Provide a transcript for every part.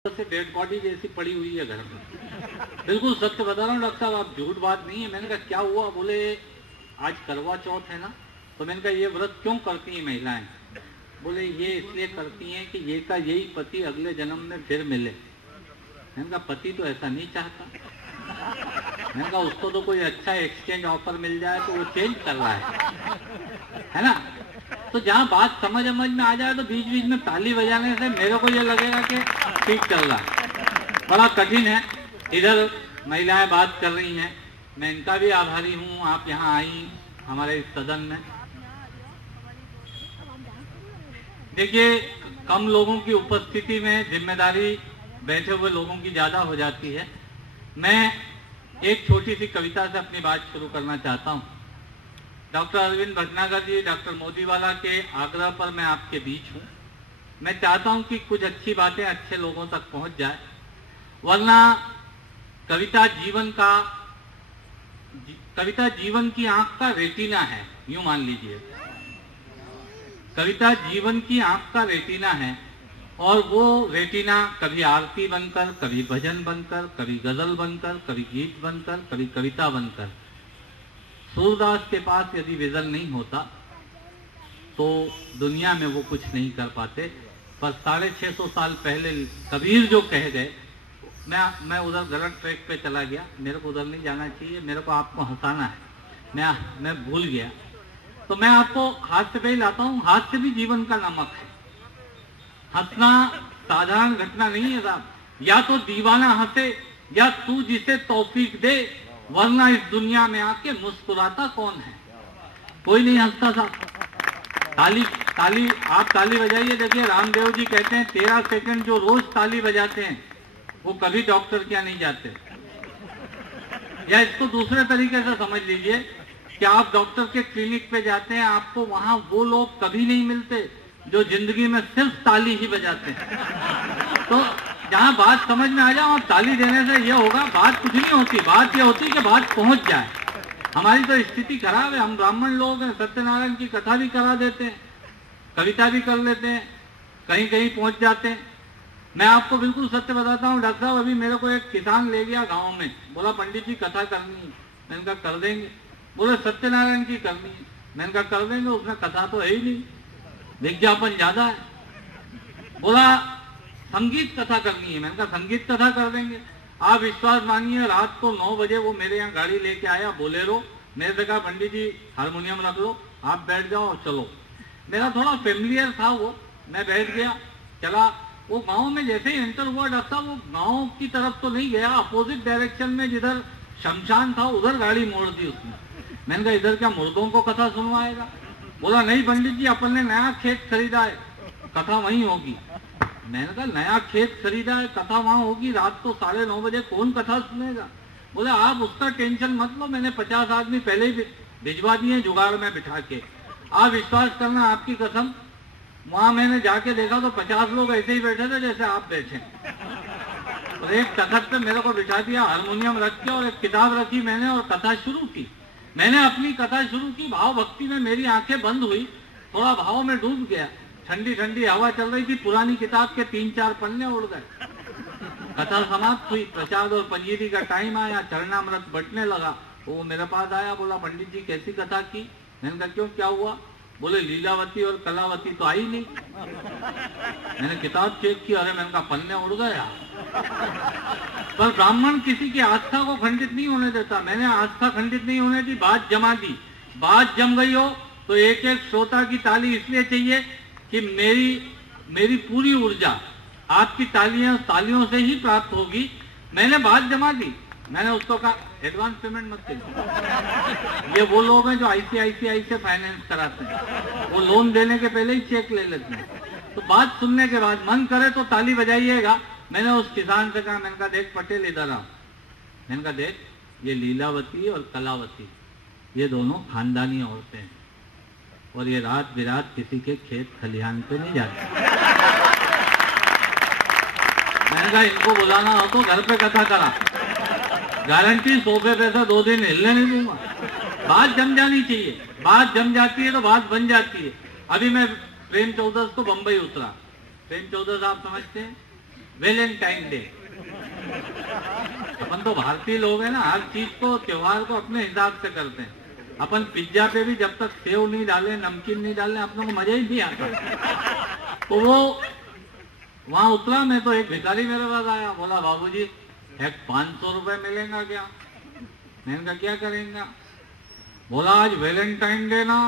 से dead body जैसी पड़ी हुई है घर में। बिल्कुल सत्य बता रहा हूँ डॉक्टर साहब, आप झूठ बात नहीं है। मैंने कहा क्या हुआ? बोले आज करवा चौथ है ना, तो मैंने कहा ये व्रत क्यों करती हैं महिलाएं? बोले ये इसलिए करती हैं कि ये का यही पति अगले जन्म में फिर मिले। मैंने कहा पति तो ऐसा नहीं चाहता। मैंने कहा उसको तो कोई अच्छा एक्सचेंज ऑफर मिल जाए तो वो चेंज कर रहा है ना। तो जहाँ बात समझ में आ जाए तो बीच बीच में ताली बजाने से मेरे को ये लगेगा कि ठीक चल रहा है। बड़ा कठिन है। इधर महिलाएं बात कर रही हैं, मैं इनका भी आभारी हूँ आप यहाँ आई हमारे इस सदन में। देखिए कम लोगों की उपस्थिति में जिम्मेदारी बैठे हुए लोगों की ज्यादा हो जाती है। मैं एक छोटी सी कविता से अपनी बात शुरू करना चाहता हूँ। डॉक्टर अरविंद भटनागर जी, डॉक्टर मोदीवाला के आग्रह पर मैं आपके बीच हूँ। मैं चाहता हूँ कि कुछ अच्छी बातें अच्छे लोगों तक पहुँच जाए, वरना कविता जीवन की आंख का रेटिना है, यूं मान लीजिए। कविता जीवन की आंख का रेटिना है और वो रेटिना कभी आरती बनकर, कभी भजन बनकर, कभी गजल बनकर, कभी गीत बनकर, कभी कविता बनकर। सूरदास के पास यदि विजन नहीं होता तो दुनिया में वो कुछ नहीं कर पाते। पर 650 साल पहले कबीर जो कह गए, मैं उधर गलत ट्रैक पे चला गया, मेरे को उधर नहीं जाना चाहिए, मेरे को आपको हंसाना है, मैं भूल गया। तो मैं आपको हास्य पे ही लाता हूँ। हास्य भी जीवन का नमक है। हंसना साधारण घटना नहीं है साहब। या तो दीवाना हंसे या तू जिसे तौफीक दे, वरना इस दुनिया में आके मुस्कुराता कौन है? कोई नहीं हंसता साहब। ताली आप ताली बजाइए। देखिए रामदेव जी कहते हैं 13 सेकंड जो रोज ताली बजाते हैं वो कभी डॉक्टर क्या नहीं जाते। या इसको दूसरे तरीके से समझ लीजिए कि आप डॉक्टर के क्लिनिक पे जाते हैं, आपको वहां वो लोग कभी नहीं मिलते जो जिंदगी में सिर्फ ताली ही बजाते हैं। तो जहां बात समझ में आ जाओ, आप ताली देने से ये होगा, बात कुछ नहीं होती। बात ये होती कि बात पहुंच जाए। हमारी तो स्थिति खराब है। हम ब्राह्मण लोग हैं, सत्यनारायण की कथा भी करा देते हैं, कविता भी कर लेते हैं, कहीं कहीं पहुंच जाते हैं। मैं आपको बिल्कुल सत्य बताता हूँ डॉक्टर साहब, अभी मेरे को एक किसान ले गया गाँव में, बोला पंडित जी कथा करनी है। मैंने कहा कर देंगे। बोले सत्यनारायण की करनी है। मैंने कहा कर देंगे, उसमें कथा तो है ही नहीं, विज्ञापन ज्यादा है। बोला संगीत कथा करनी है। मैंने कहा संगीत कथा कर देंगे। आप विश्वास मानिए, रात को 9 बजे वो मेरे यहाँ गाड़ी लेके आया, बोलेरो। मेरे से कहा पंडित जी हारमोनियम रख लो, आप बैठ जाओ और चलो। मेरा थोड़ा फेमिलियर था वो, मैं बैठ गया, चला। वो गांव में जैसे ही एंटर हुआ डॉक्टर साहब, वो गांव की तरफ तो नहीं गया, अपोजिट डायरेक्शन में जिधर शमशान था उधर गाड़ी मोड़ दी उसने। मैंने कहा इधर क्या मुर्दों को कथा सुनवाएगा? बोला नहीं पंडित जी, अपन ने नया खेत खरीदा है, कथा वहीं होगी। मैंने कहा नया खेत खरीदा है, कथा वहां होगी, रात को 9:30 बजे कौन कथा सुनेगा? बोले आप उसका टेंशन मत लो, मैंने 50 आदमी पहले ही भिजवा दिए जुगाड़ में बिठा के। आप विश्वास करना, आपकी कसम, वहां मैंने जाके देखा तो 50 लोग ऐसे ही बैठे थे जैसे आप बैठे। और एक तखत पे मेरे को बिठा दिया, हारमोनियम रख के, और एक किताब रखी मैंने और कथा शुरू की। मैंने अपनी कथा शुरू की, भाव भक्ति में मेरी आंखें बंद हुई, थोड़ा भाव में डूब गया। ठंडी ठंडी हवा चल रही थी, पुरानी किताब के 3-4 पन्ने उड़ गए। कथा समाप्त हुई, प्रसाद और पंजीरी का टाइम आया, चरणामृत बटने लगा। वो मेरे पास आया, बोला पंडित जी कैसी कथा की? मैंने कहा क्यों, क्या हुआ? बोले लीलावती और कलावती तो आई नहीं। मैंने किताब चेक की, अरे मैंने कहा पन्ने उड़ गया। पर ब्राह्मण किसी की आस्था को खंडित नहीं होने देता। मैंने आस्था खंडित नहीं होने दी, बात जमा दी। बात जम गई हो तो एक एक श्रोता की ताली इसलिए चाहिए कि मेरी पूरी ऊर्जा आपकी तालियों से ही प्राप्त होगी। मैंने बात जमा दी। मैंने उसको कहा एडवांस पेमेंट मत करिए। ये वो लोग हैं जो ICICI से फाइनेंस कराते हैं, वो लोन देने के पहले ही चेक ले लेते हैं। तो बात सुनने के बाद मन करे तो ताली बजाइएगा। मैंने उस किसान से कहा, मैंने कहा देख पटेल इधर आओ। मैंने कहा देख ये लीलावती और कलावती ये दोनों खानदानी औरतें हैं, और ये रात बिरात किसी के खेत खलिहान पे नहीं जाती। मैंने कहा इनको बुलाना हो तो घर पे कथा करा, गारंटी सोफे पे से 2 दिन हिलने नहीं दूंगा। बात जम जानी चाहिए, बात जम जाती है तो बात बन जाती है। अभी मैं प्रेम चौधरी को बंबई उतरा। प्रेम चौधरी आप समझते हैं, वैलेंटाइन डे। अपन तो भारतीय लोग हैं ना, हर चीज को, त्योहार को अपने हिसाब से करते हैं। अपन पिज्जा पे भी जब तक सेव नहीं डाले, नमकीन नहीं डाले, अपनों को मजा ही नहीं आता। तो वो वहां उतरा मैं, तो एक भिखारी मेरे पास आया, बोला बाबूजी एक 500 रुपए मिलेगा क्या? मैंने कहा क्या करेंगे? बोला आज वैलेंटाइन डे ना,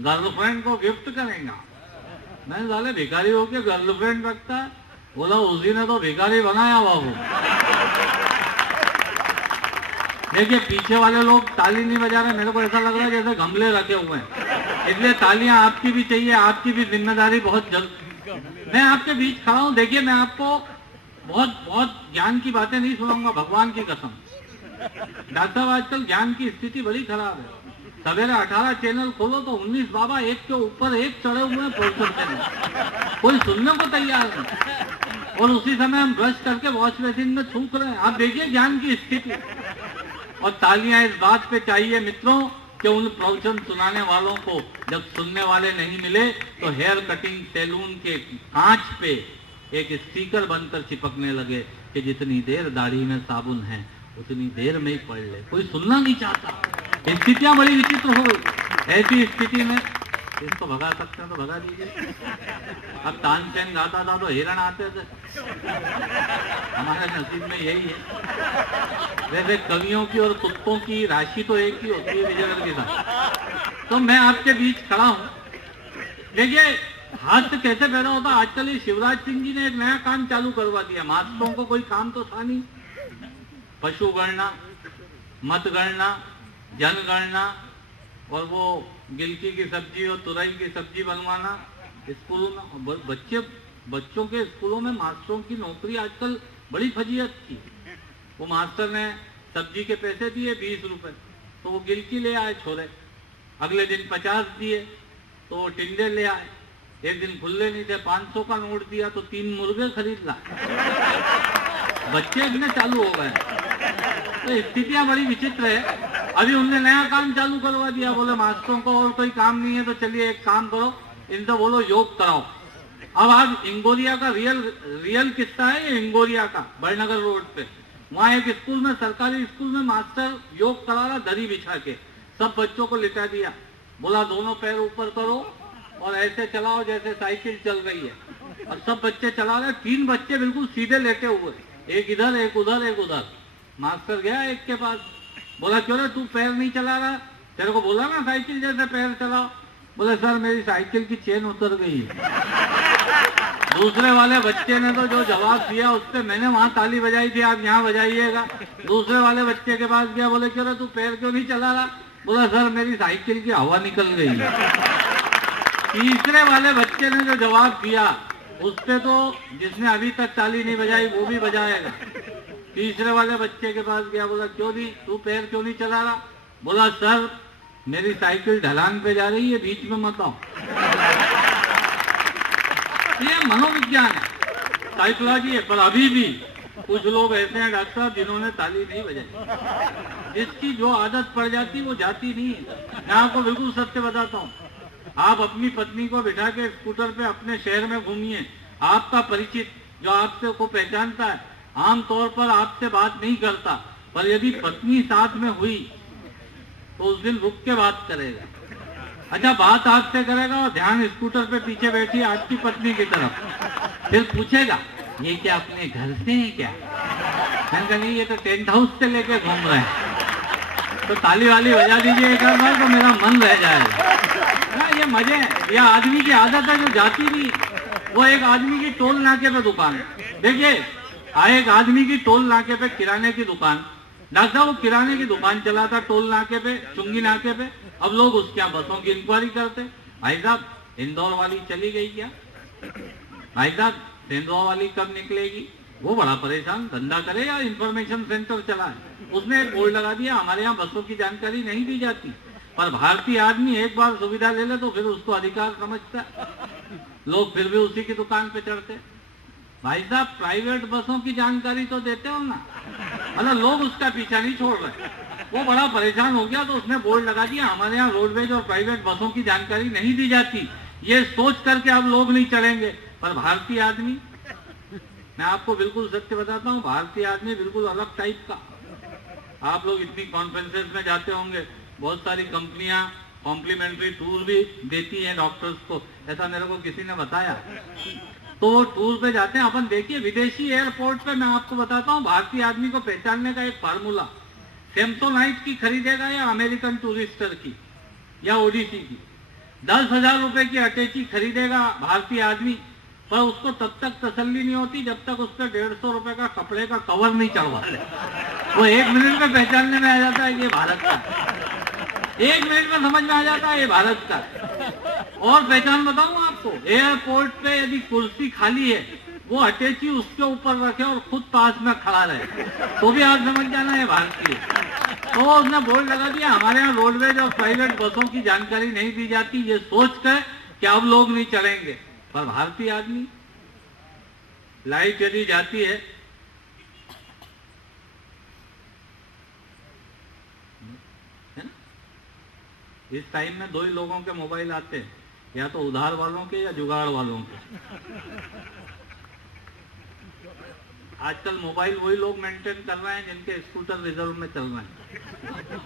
गर्लफ्रेंड को गिफ्ट करेंगे। मैंने साले भिखारी होके गर्लफ्रेंड रखता है? बोला उसी ने तो भिखारी बनाया बाबू। देखिए पीछे वाले लोग ताली नहीं बजा रहे, मेरे को ऐसा लग रहा है जैसे गमले रखे हुए हैं। इसलिए तालियां आपकी भी चाहिए, आपकी भी जिम्मेदारी बहुत जल्द। मैं आपके बीच खड़ा हूं, देखिए मैं आपको बहुत बहुत ज्ञान की बातें नहीं सुनाऊंगा, भगवान की कसम। डॉक्टर साहब आजकल ज्ञान की स्थिति बड़ी खराब है। सवेरे 18 चैनल खोलो तो 19 बाबा एक के ऊपर एक चढ़े हुए हैं प्रोफेसर में, कोई सुनने को तैयार नहीं। और उसी समय हम ब्रश करके वॉश बेसिन में थूक रहे हैं। आप देखिए ज्ञान की स्थिति। और तालियां इस बात पे चाहिए मित्रों कि उन प्रवचन सुनाने वालों को जब सुनने वाले नहीं मिले तो हेयर कटिंग सैलून के कांच पे एक स्टिकर बनकर चिपकने लगे कि जितनी देर दाढ़ी में साबुन है उतनी देर में ही पढ़ ले। कोई सुनना नहीं चाहता। स्थितियां बड़ी विचित्र हो गई। ऐसी स्थिति में इसको भगा सकते हैं तो भगा दीजिए। अब तानसेन गाता था तो हिरण आते थे, हमारे नसीब में यही है। वैसे कवियों की और कुत्तों की राशि तो एक ही होती है विजयनगर के साथ। तो मैं आपके बीच खड़ा हूं। देखिए हास्य कैसे पैदा होता। आजकल ये शिवराज सिंह जी ने एक नया काम चालू करवा दिया। मास्टरों को कोई काम तो था नहीं। पशु गणना, मतगणना, जनगणना और वो गिलकी की सब्जी और तुरई की सब्जी बनवाना स्कूलों में। बच्चों के स्कूलों में मास्टरों की नौकरी आजकल बड़ी फजीयत थी। वो मास्टर ने सब्जी के पैसे दिए 20 रुपए, तो वो गिलकी ले आए छोले। अगले दिन 50 दिए तो वो टिंडे ले आए। एक दिन खुले नहीं थे, 500 का नोट दिया तो 3 मुर्गे खरीद लाए। बच्चे इतने चालू हो गए। तो स्थितियां बड़ी विचित्र है। अभी उनने नया काम चालू करवा दिया। बोले मास्टरों को और कोई काम नहीं है तो चलिए एक काम करो, इनसे बोलो योग कराओ। अब आज इंगोरिया का रियल किस्सा है ये। इंगोरिया का बड़नगर रोड पे वहां एक स्कूल में, सरकारी स्कूल में मास्टर योग करा रहा दरी बिछा के। सब बच्चों को लिटा दिया। बोला दोनों पैर ऊपर करो और ऐसे चलाओ जैसे साइकिल चल रही है। और सब बच्चे चला रहे। 3 बच्चे बिल्कुल सीधे लेटे हुए, एक इधर एक उधर एक उधर। मास्टर गया एक के पास, बोला क्यों रे तू पैर नहीं चला रहा? तेरे को बोला ना साइकिल जैसे पैर चलाओ। बोले सर मेरी साइकिल की चेन उतर गई। दूसरे वाले बच्चे ने तो जो जवाब दिया उस पर मैंने वहां ताली बजाई थी, आप यहाँ बजाइएगा। दूसरे वाले बच्चे के पास गया, बोले क्यों रे तू पैर क्यों नहीं चला रहा? बोला सर मेरी साइकिल की हवा निकल गई। तीसरे वाले बच्चे ने जो जवाब दिया उस पे तो जिसने अभी तक ताली नहीं बजाई वो भी बजाएगा। तीसरे वाले बच्चे के पास गया, बोला क्यों नहीं, तू पैर क्यों नहीं चला रहा? बोला सर मेरी साइकिल ढलान पे जा रही है, बीच में मत आओ। ये मनोविज्ञान है, साइकोलॉजी है। पर अभी भी कुछ लोग ऐसे हैं डॉक्टर साहब जिन्होंने ताली नहीं बजाई। जिसकी जो आदत पड़ जाती वो जाती नहीं है। मैं आपको बिल्कुल सत्य बताता हूँ। आप अपनी पत्नी को बिठा के स्कूटर पे अपने शहर में घूमिए। आपका परिचित जो आपसे को पहचानता है आमतौर पर आपसे बात नहीं करता, पर यदि पत्नी साथ में हुई तो उस दिन रुक के बात करेगा। अच्छा बात आपसे करेगा और ध्यान स्कूटर पे पीछे बैठी आपकी पत्नी की तरफ। फिर पूछेगा ये क्या अपने घर से है क्या? मैंने कहा नहीं ये तो टेंट हाउस से लेके घूम रहे हैं। तो ताली वाली बजा दीजिए एक बार तो मेरा मन रह जाएगा। ये मजे हैं। यह आदमी की आदत है जो जाती नहीं। वो एक आदमी की टोल नाके पे दुकान, देखिए एक आदमी की टोल नाके पे किराने की दुकान। डॉक्टर वो किराने की दुकान चलाता टोल नाके पे, चुंगी नाके पे। अब लोग उसके यहाँ बसों की इंक्वायरी करते, भाई साहब इंदौर वाली चली गई क्या? भाई साहब इंदौर वाली कब निकलेगी? वो बड़ा परेशान, धंधा करे या इंफॉर्मेशन सेंटर चलाए। उसने एक बोर्ड लगा दिया हमारे यहाँ बसों की जानकारी नहीं दी जाती। पर भारतीय आदमी एक बार सुविधा ले ले तो फिर उसको अधिकार समझता है। लोग फिर भी उसी की दुकान पे चढ़ते। भाई साहब प्राइवेट बसों की जानकारी तो देते हो ना। मतलब लोग उसका पीछा नहीं छोड़ रहे। वो बड़ा परेशान हो गया तो उसने बोर्ड लगा दिया हमारे यहाँ रोडवेज और प्राइवेट बसों की जानकारी नहीं दी जाती। ये सोच करके अब लोग नहीं चढ़ेंगे। पर भारतीय आदमी मैं आपको बिल्कुल सत्य बताता हूँ, भारतीय आदमी बिल्कुल अलग टाइप का। आप लोग इतनी कॉन्फ्रेंसेस में जाते होंगे, बहुत सारी कंपनियां कॉम्प्लीमेंट्री टूर भी देती हैं डॉक्टर्स को, ऐसा मेरे को किसी ने बताया। तो वो टूर पे जाते हैं। अपन देखिए विदेशी एयरपोर्ट पे, मैं आपको बताता हूँ भारतीय आदमी को पहचानने का एक फार्मूला, सैमसोनाइट की खरीदेगा या अमेरिकन टूरिस्टर की या ओडिसी की, 10,000 रुपए की अटैची खरीदेगा भारतीय आदमी, पर उसको तब तक तसल्ली नहीं होती जब तक उस पर 150 रुपए का कपड़े का कवर नहीं चढ़वा ले। वो 1 मिनट में पहचानने में आ जाता है ये भारत का, 1 मिनट में समझ में आ जाता है ये भारत का। और पहचान बताऊं आपको, एयरपोर्ट पे यदि कुर्सी खाली है, वो अटैची उसके ऊपर रखे और खुद पास में खड़ा रहे, तो भी आप समझ जाना है भारतीय। तो उसने बोर्ड लगा दिया, हमारे यहाँ रोडवेज और प्राइवेट बसों की जानकारी नहीं दी जाती, ये सोचकर कि अब लोग नहीं चलेंगे। पर भारतीय आदमी, लाइट यदि जाती है, इस टाइम में 2 ही लोगों के मोबाइल आते हैं, या तो उधार वालों के या जुगाड़ वालों के। आजकल मोबाइल वही लोग मेंटेन कर रहे हैं जिनके स्कूटर रिजर्व में चल रहे हैं।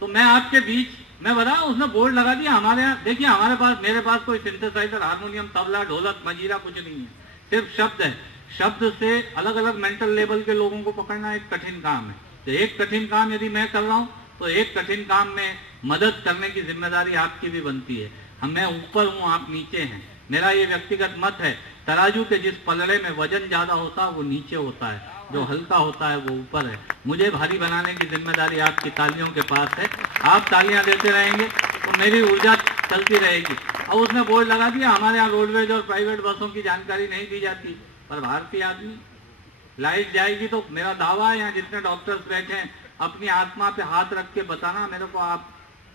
तो मैं आपके बीच मैं बता, उसने बोर्ड लगा दिया हमारे यहाँ। देखिए हमारे पास, मेरे पास कोई सिंथेसाइजर, हारमोनियम, तबला, ढोलक, मंजीरा कुछ नहीं है, सिर्फ शब्द है। शब्द से अलग अलग मेंटल लेवल के लोगों को पकड़ना एक कठिन काम है। तो एक कठिन काम यदि मैं कर रहा हूँ, तो एक कठिन काम में मदद करने की जिम्मेदारी आपकी भी बनती है। मैं ऊपर हूँ, आप नीचे हैं। मेरा ये व्यक्तिगत मत है, तराजू के जिस पलड़े में वजन ज्यादा होता है वो नीचे होता है, जो हल्का होता है वो ऊपर है। मुझे भारी बनाने की जिम्मेदारी आपकी तालियों के पास है। आप तालियां देते रहेंगे तो मेरी ऊर्जा चलती रहेगी। अब उसने बोर्ड लगा दिया, हमारे यहाँ रोडवेज और प्राइवेट बसों की जानकारी नहीं दी जाती। पर भारतीय आदमी, लाइट जाएगी तो मेरा दावा है, यहाँ जितने डॉक्टर्स बैठे हैं, अपनी आत्मा पे हाथ रख के बताना मेरे को। आप,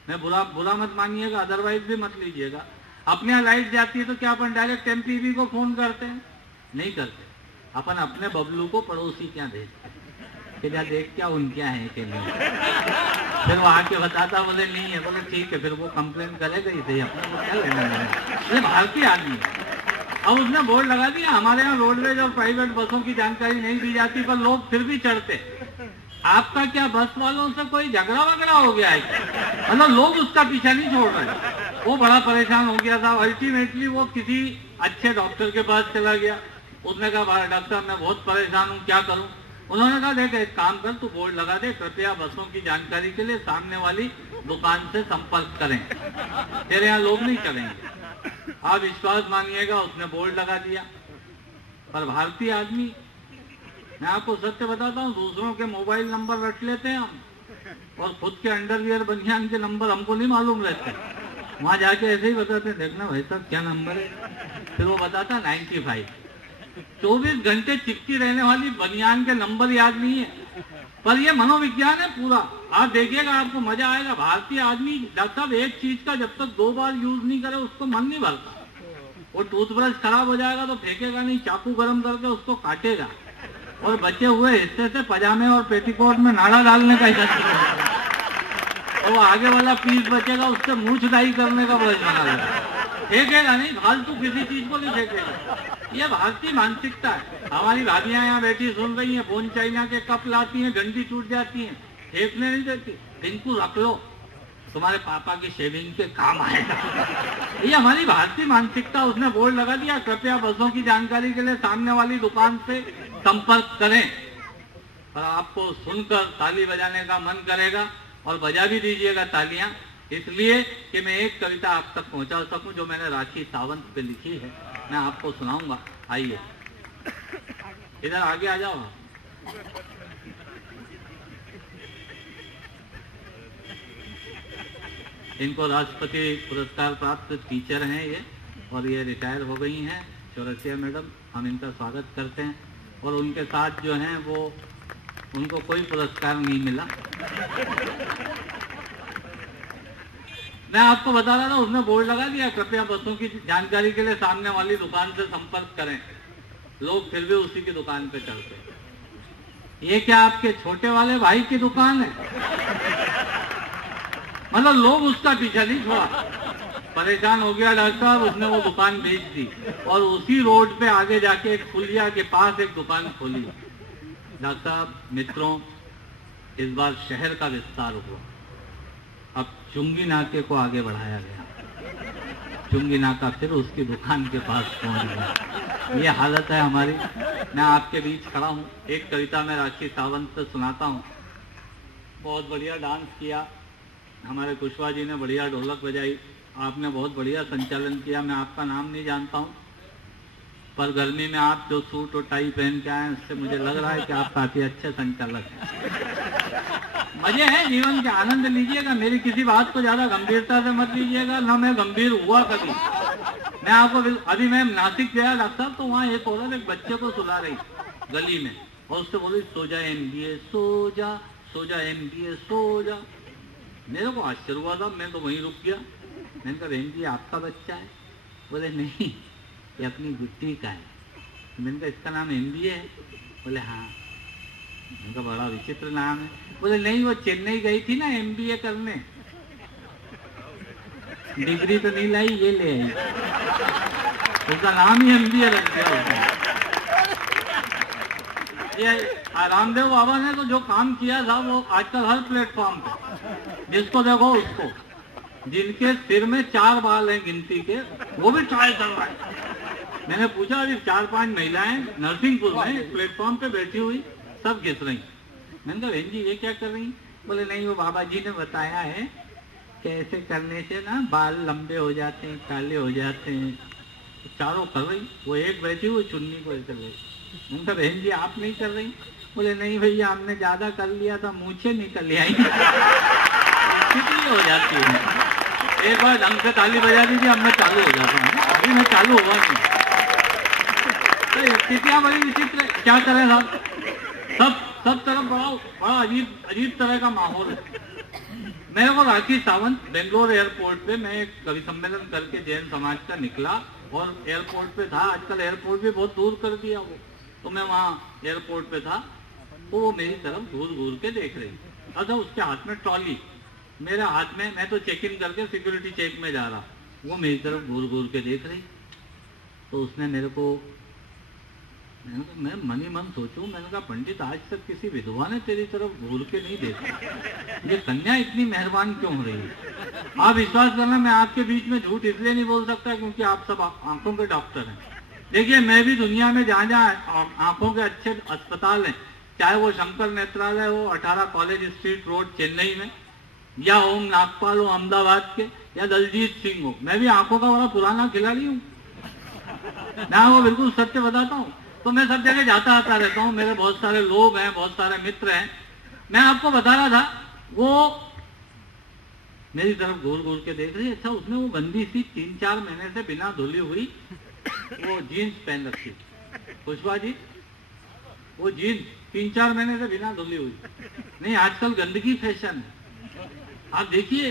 मैं बुरा मत मानिएगा, अदरवाइज भी मत लीजिएगा। अपने यहाँ लाइट जाती है तो क्या अपन डायरेक्ट एमपीवी को फोन करते हैं? नहीं करते। अपन अपने बबलू को पड़ोसी क्या भेजते हैं कि जा देख क्या उनके यहाँ है कि नहीं। फिर वो आके बताता, बोले नहीं है, बोले ठीक है, फिर वो कंप्लेन करेगा ही सही, अपने को क्या लेना है। ये भारतीय आदमी। अब उसने बोर्ड लगा दिया, हमारे यहाँ रोडवेज और प्राइवेट बसों की जानकारी नहीं दी जाती, पर लोग फिर भी चढ़ते। आपका क्या बस वालों से कोई झगड़ा वगड़ा हो गया है? मतलब लोग उसका पीछा नहीं छोड़ रहे। वो बड़ा परेशान हो गया था। अल्टीमेटली वो किसी अच्छे डॉक्टर के पास चला गया। उसने कहा, डॉक्टर मैं बहुत परेशान हूँ, क्या करूँ? उन्होंने कहा, देख एक काम कर, तू बोर्ड लगा दे, कृपया बसों की जानकारी के लिए सामने वाली दुकान से संपर्क करें, तेरे यहाँ लोग नहीं चलेंगे। आप विश्वास मानिएगा, उसने बोर्ड लगा दिया। पर भारतीय आदमी, मैं आपको सत्य बताता हूँ, दूसरों के मोबाइल नंबर रट लेते हैं हम, और खुद के अंडरवियर बनियान के नंबर हमको नहीं मालूम रहते। वहां जाके ऐसे ही बताते, देखना भाई साहब क्या नंबर है, फिर वो बताता 95। 24 घंटे चिपकी रहने वाली बनियान के नंबर याद नहीं है। पर ये मनोविज्ञान है पूरा। आप देखिएगा, आपको मजा आएगा। भारतीय आदमी, डॉक्टर साहब, एक चीज का जब तक 2 बार यूज नहीं करे उसको मन नहीं भरता। वो टूथब्रश खराब हो जाएगा तो फेंकेगा नहीं, चाकू गरम करके उसको काटेगा, और बचे हुए हिस्से से पजामे और पेटीकोट में नाड़ा डालने का इरादा करेगा, और वो आगे वाला पीस बचेगा उससे मूंछ दाई करने का ब्रश बना लेगा। फेंकेगा नहीं, फालतू किसी चीज को नहीं फेंकेगा। ये भारतीय मानसिकता है। हमारी भाभियां यहाँ बैठी सुन रही हैं, बोन चाइना के कप लाती हैं, डंडी टूट जाती हैं, फेंकने नहीं देती। इनको रख लो, तुम्हारे पापा की शेविंग के काम आएगा। ये हमारी भारतीय मानसिकता। उसने बोर्ड लगा दिया, कृपया बसों की जानकारी के लिए सामने वाली दुकान से संपर्क करें। और आपको सुनकर ताली बजाने का मन करेगा, और बजा भी दीजिएगा तालियां, इसलिए कि मैं एक कविता आप तक पहुंचा सकूं जो मैंने राखी सावंत पे लिखी है। मैं आपको सुनाऊंगा। आइए इधर आगे आ जाओ। इनको राष्ट्रपति पुरस्कार प्राप्त टीचर हैं ये, और ये रिटायर हो गई हैं, चौरसिया मैडम। हम इनका स्वागत करते हैं। और उनके साथ जो हैं वो, उनको कोई पुरस्कार नहीं मिला। मैं आपको बता रहा था, उसने बोर्ड लगा दिया, कृपया बसों की जानकारी के लिए सामने वाली दुकान से संपर्क करें। लोग फिर भी उसी की दुकान पे चलते। ये क्या आपके छोटे वाले भाई की दुकान है? मतलब लोग उसका पीछा नहीं छोड़ा। परेशान हो गया डॉक्टर साहब, उसने वो दुकान बेच दी और उसी रोड पे आगे जाके एक पुलिया के पास एक दुकान खोली। डॉक्टर साहब, मित्रों, इस बार शहर का विस्तार हुआ। अब चुंगी नाके को आगे बढ़ाया गया। चुंगी नाका फिर उसकी दुकान के पास पहुंच गया। ये हालत है हमारी। मैं आपके बीच खड़ा हूँ। एक कविता मैं राखी सावंत से सुनाता हूँ। बहुत बढ़िया डांस किया हमारे कुशवाहा जी ने, बढ़िया ढोलक बजाई, आपने बहुत बढ़िया संचालन किया। मैं आपका नाम नहीं जानता हूँ, पर गर्मी में आप जो सूट और टाई पहन के आए उससे मुझे लग रहा है कि आप काफी अच्छे संचालक हैं। मजे हैं जीवन के, आनंद लीजिएगा। मेरी किसी बात को ज्यादा गंभीरता से मत लीजिएगा, ना मैं गंभीर हुआ कभी। मैं आपको अभी मैं नासिक गया डॉक्टर साहब, तो वहाँ एक औरत एक बच्चे को सुला रही गली में और उससे बोली सो जा MBA, सो जा, सो जा MBA, सो जा। मेरे को आश्चर्य हुआ था, मैं तो वहीं रुक गया। मैंने कहा बहन जी आपका बच्चा है? बोले नहीं, ये अपनी गुट्टी का है। मैंने कहा इसका नाम MBA है? बोले हाँ। मैंने कहा बड़ा विचित्र नाम है। बोले नहीं, वो चेन्नई गई थी ना MBA करने, डिग्री तो नहीं लाई, ये ले आई, उसका नाम ही MBA रख दिया उसने। ये रामदेव बाबा ने तो जो काम किया था वो आजकल हर प्लेटफॉर्म पे जिसको देखो उसको, जिनके सिर में 4 बाल हैं गिनती के, वो भी ट्राई कर रहा है। मैंने पूछा अभी 4-5 महिलाएं नरसिंहपुर में प्लेटफॉर्म पे बैठी हुई सब घिस रही। मैंने कहा बहन जी ये क्या कर रही? बोले नहीं, वो बाबा जी ने बताया है कि ऐसे करने से ना बाल लंबे हो जाते हैं, काले हो जाते हैं। चारों कर रही, वो एक बैठी हुई चुन्नी को ऐसे ले। मैंने कहा बहन जी आप नहीं कर रही? बोले नहीं भैया, हमने ज्यादा कर लिया था, मूछें निकल आई। कितनी हो जाती है, एक बार ढंग से ताली बजा दीजिए, अब मैं चालू हो जाता हूँ। अभी मैं चालू हुआ नहीं। तो स्थितियाँ बड़ी विचित्र, क्या करें साहब, सब तरफ बड़ा अजीब तरह का माहौल है। मेरे को राखी सावंत बेंगलोर एयरपोर्ट पे, मैं एक कवि सम्मेलन करके जैन समाज का निकला और एयरपोर्ट पे था। आजकल एयरपोर्ट भी बहुत दूर कर दिया वो, तो मैं वहाँ एयरपोर्ट पे था, तो वो मेरी तरफ घूर घूर के देख रही। अच्छा, उसके हाथ में ट्रॉली, मेरे हाथ में, मैं तो चेक इन करके सिक्योरिटी चेक में जा रहा, वो मेरी तरफ घूर घूर के देख रही। तो उसने मेरे को, मैं मन ही मन सोचूं, मैंने कहा पंडित आज तक किसी विधवा ने तेरी तरफ घूर के नहीं देखा, ये कन्या इतनी मेहरबान क्यों हो रही है? आप विश्वास करना, मैं आपके बीच में झूठ इसलिए नहीं बोल सकता क्योंकि आप सब आंखों के डॉक्टर हैं। देखिए, मैं भी दुनिया में जहाँ जहाँ आंखों के अच्छे अस्पताल हैं, चाहे वो शंकर नेत्रालय हो 18 कॉलेज स्ट्रीट रोड चेन्नई में, या ओम नागपाल हो अहमदाबाद के, या दलजीत सिंह हो, मैं भी आंखों का बड़ा पुराना खिलाड़ी हूँ। मैं वो बिल्कुल सत्य बताता हूँ। तो मैं सब जगह जाता आता रहता हूँ, मेरे बहुत सारे लोग हैं, बहुत सारे मित्र हैं। मैं आपको बता रहा था, वो मेरी तरफ घूर घूर के देख रही। अच्छा, उसने वो गंदी सी 3-4 महीने से बिना धुली हुई वो जीन्स पहन रखी। कुशवाहा जी, वो जीन्स 3-4 महीने से बिना धुली हुई। नहीं, आजकल गंदगी फैशन है। आप देखिए,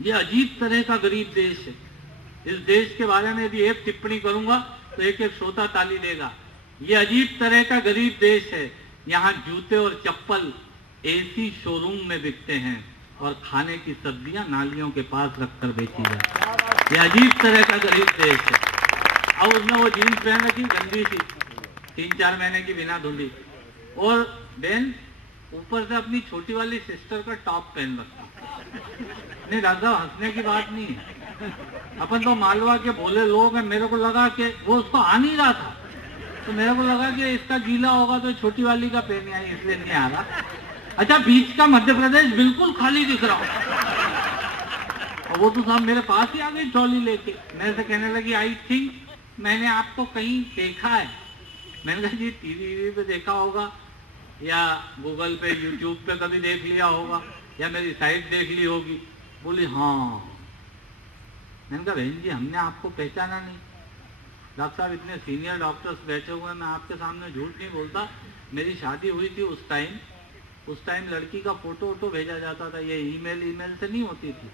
ये अजीब तरह का गरीब देश है। इस देश के बारे में यदि एक टिप्पणी करूंगा तो एक एक श्रोता ताली देगा। ये अजीब तरह का गरीब देश है। यहाँ जूते और चप्पल AC शोरूम में बिकते हैं और खाने की सब्जियां नालियों के पास रखकर बेची जाती। ये अजीब तरह का गरीब देश है। और उसने वो जीन्स पहन रखी गंदी सी 3-4 महीने की बिना धुली, और बहन ऊपर से अपनी छोटी वाली सिस्टर का टॉप पहन रखा। नहीं राजा, हंसने की बात नहीं है, अपन तो मालवा के भोले लोग हैं। मेरे को लगा कि वो उसको आ नहीं रहा था, तो मेरे को लगा कि इसका गीला होगा तो छोटी वाली का पहने आई, इसलिए नहीं आ रहा। अच्छा, बीच का मध्य प्रदेश बिल्कुल खाली दिख रहा और वो तो साहब मेरे पास ही आ गई ट्रॉली लेके। मेरे से कहने लगी आई थिंक मैंने आपको कहीं देखा है। मैंने कहा जी टीवी पे देखा होगा, या गूगल पे यूट्यूब पे कभी देख लिया होगा, या मेरी साइट देख ली होगी। बोली हाँ। मैंने कहा बहन जी हमने आपको पहचाना नहीं। डॉक्टर साहब इतने सीनियर डॉक्टर्स बैठे हुए, मैं आपके सामने झूठ नहीं बोलता। मेरी शादी हुई थी उस टाइम लड़की का फोटो भेजा जाता था, ये ईमेल से नहीं होती थी।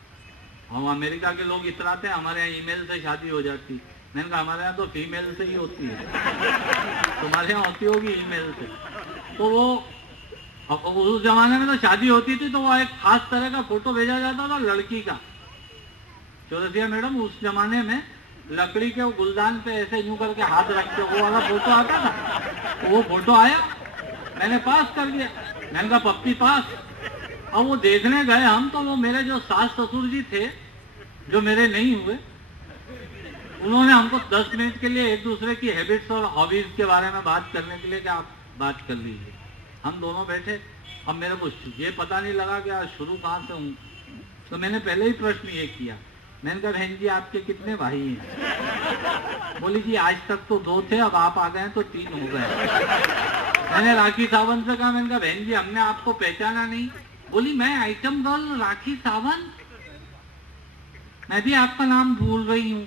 और अमेरिका के लोग इतराते हैं हमारे यहाँ ईमेल से शादी हो जाती। मैंने कहा हमारे यहाँ तो फीमेल से ही होती है, तुम्हारे यहाँ होती होगी ईमेल से। तो वो उस जमाने में तो शादी होती थी तो वो एक खास तरह का फोटो भेजा जाता था लड़की का। चौरसिया मैडम, उस जमाने में लकड़ी के वो गुलदान पे ऐसे यूं करके हाथ रख के वो वाला फोटो आता था, तो वो फोटो आया, मैंने पास कर दिया। मैंने कहा पप्पी पास। अब वो देखने गए हम, तो वो मेरे जो सास ससुर जी थे, जो मेरे नहीं हुए, उन्होंने हमको 10 मिनट के लिए एक दूसरे की हैबिट्स और हॉबीज के बारे में बात करने के लिए कि आप बात कर लीजिए। हम दोनों बैठे। अब मेरे को ये पता नहीं लगा कि आज शुरू कहाँ से हूँ, तो मैंने पहले ही प्रश्न ये किया। मैंने कहा बहन जी आपके कितने भाई हैं? बोली जी आज तक तो 2 थे, अब आप आ गए तो 3 हो गए। मैंने राखी सावंत से कहा, मैंने कहा बहन जी हमने आपको पहचाना नहीं। बोली मैं आइटम गर्ल राखी सावंत, मैं भी आपका नाम भूल रही हूँ।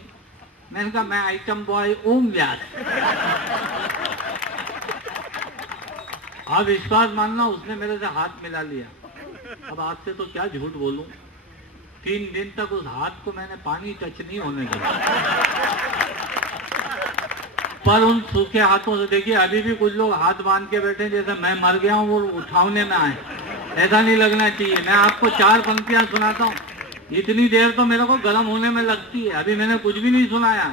मैंने कहा मैं आइटम बॉय ओम व्यास। आप विश्वास मानना, उसने मेरे से हाथ मिला लिया। अब आपसे तो क्या झूठ बोलूं, 3 दिन तक उस हाथ को मैंने पानी टच नहीं होने दिया। पर उन सूखे हाथों से, देखिए अभी भी कुछ लोग हाथ बांध के बैठे जैसे मैं मर गया हूं, वो उठाने में आए। ऐसा नहीं लगना चाहिए। मैं आपको 4 पंक्तियां सुनाता हूँ, इतनी देर तो मेरे को गर्म होने में लगती है। अभी मैंने कुछ भी नहीं सुनाया,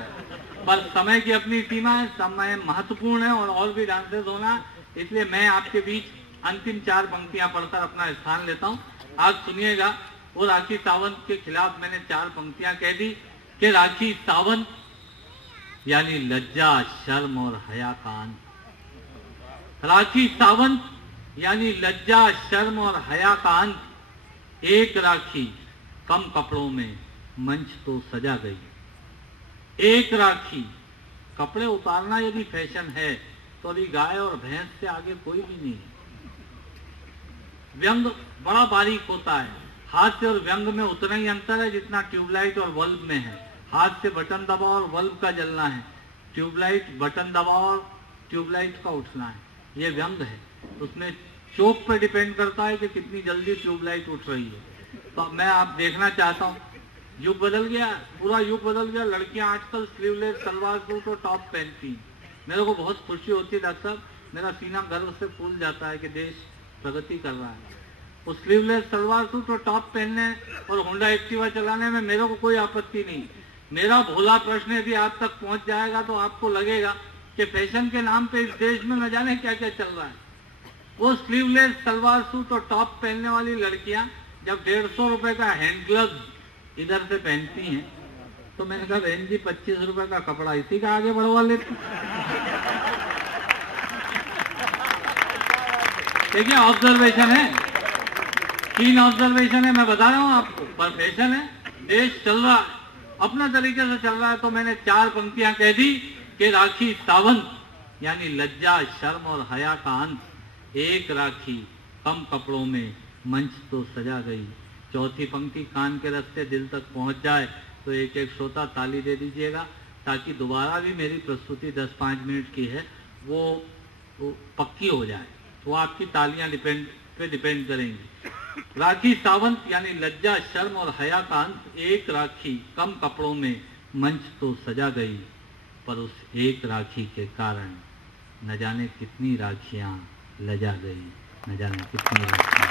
पर समय की अपनी सीमा है, समय महत्वपूर्ण है और भी डांसेस होना, इसलिए मैं आपके बीच अंतिम 4 पंक्तियां पढ़कर अपना स्थान लेता हूँ। आज सुनिएगा, वो राखी सावंत के खिलाफ मैंने 4 पंक्तियां कह दी कि राखी सावंत यानी लज्जा, शर्म और हया का अंत। राखी सावंत यानी लज्जा, शर्म और हया का अंत। एक राखी कम कपड़ों में मंच तो सजा गई। एक राखी, कपड़े उतारना यदि फैशन है तो अभी गाय और भैंस से आगे कोई भी नहीं है। व्यंग बड़ा बारीक होता है, हास्य और व्यंग में उतना ही अंतर है जितना ट्यूबलाइट और बल्ब में है। हाथ से बटन दबाओ और बल्ब का जलना है, ट्यूबलाइट बटन दबाओ और ट्यूबलाइट का उठना है। ये व्यंग है, उसमें चौक पर डिपेंड करता है कि कितनी जल्दी ट्यूबलाइट उठ रही है। तो मैं आप देखना चाहता हूँ, युग बदल गया, पूरा युग बदल गया। लड़कियां आजकल स्लीवलेस सलवार सूट और टॉप पहनती हैं। मेरे को बहुत खुशी होती है डॉक्टर साहब, मेरा सीना गर्व से फूल जाता है कि देश प्रगति कर रहा है। उस स्लीवलेस सलवार सूट और टॉप पहनने और होंडा एक्टिवा चलाने में मेरे को कोई आपत्ति नहीं। मेरा भोला प्रश्न यदि आप तक पहुंच जाएगा तो आपको लगेगा कि फैशन के नाम पे इस देश में न जाने क्या क्या चल रहा है। वो स्लीवलेस सलवार सूट और टॉप पहनने वाली लड़कियां जब 150 रुपए का हैंड ग्लव्स इधर से पहनती हैं, तो मैंने कहा बहन जी 25 रुपए का कपड़ा इसी का आगे बढ़वा लेते। देखिए ऑब्जर्वेशन है, 3 ऑब्जर्वेशन है, मैं बता रहा हूं आपको, पर फैशन है, देश चल रहा है, अपने तरीके से चल रहा है। तो मैंने 4 पंक्तियां कह दी कि राखी सावंत यानी लज्जा, शर्म और हया का अंत। एक राखी कम कपड़ों में मंच तो सजा गई। चौथी पंक्ति कान के रास्ते दिल तक पहुंच जाए तो एक एक श्रोता ताली दे दीजिएगा, ताकि दोबारा भी मेरी प्रस्तुति 10-5 मिनट की है वो पक्की हो जाए। तो आपकी तालियां डिपेंड करेंगी। राखी सावंत यानी लज्जा, शर्म और हया का अंत। एक राखी कम कपड़ों में मंच तो सजा गई, पर उस एक राखी के कारण न जाने कितनी राखियां लजा गई, न जाने कितनी राखियां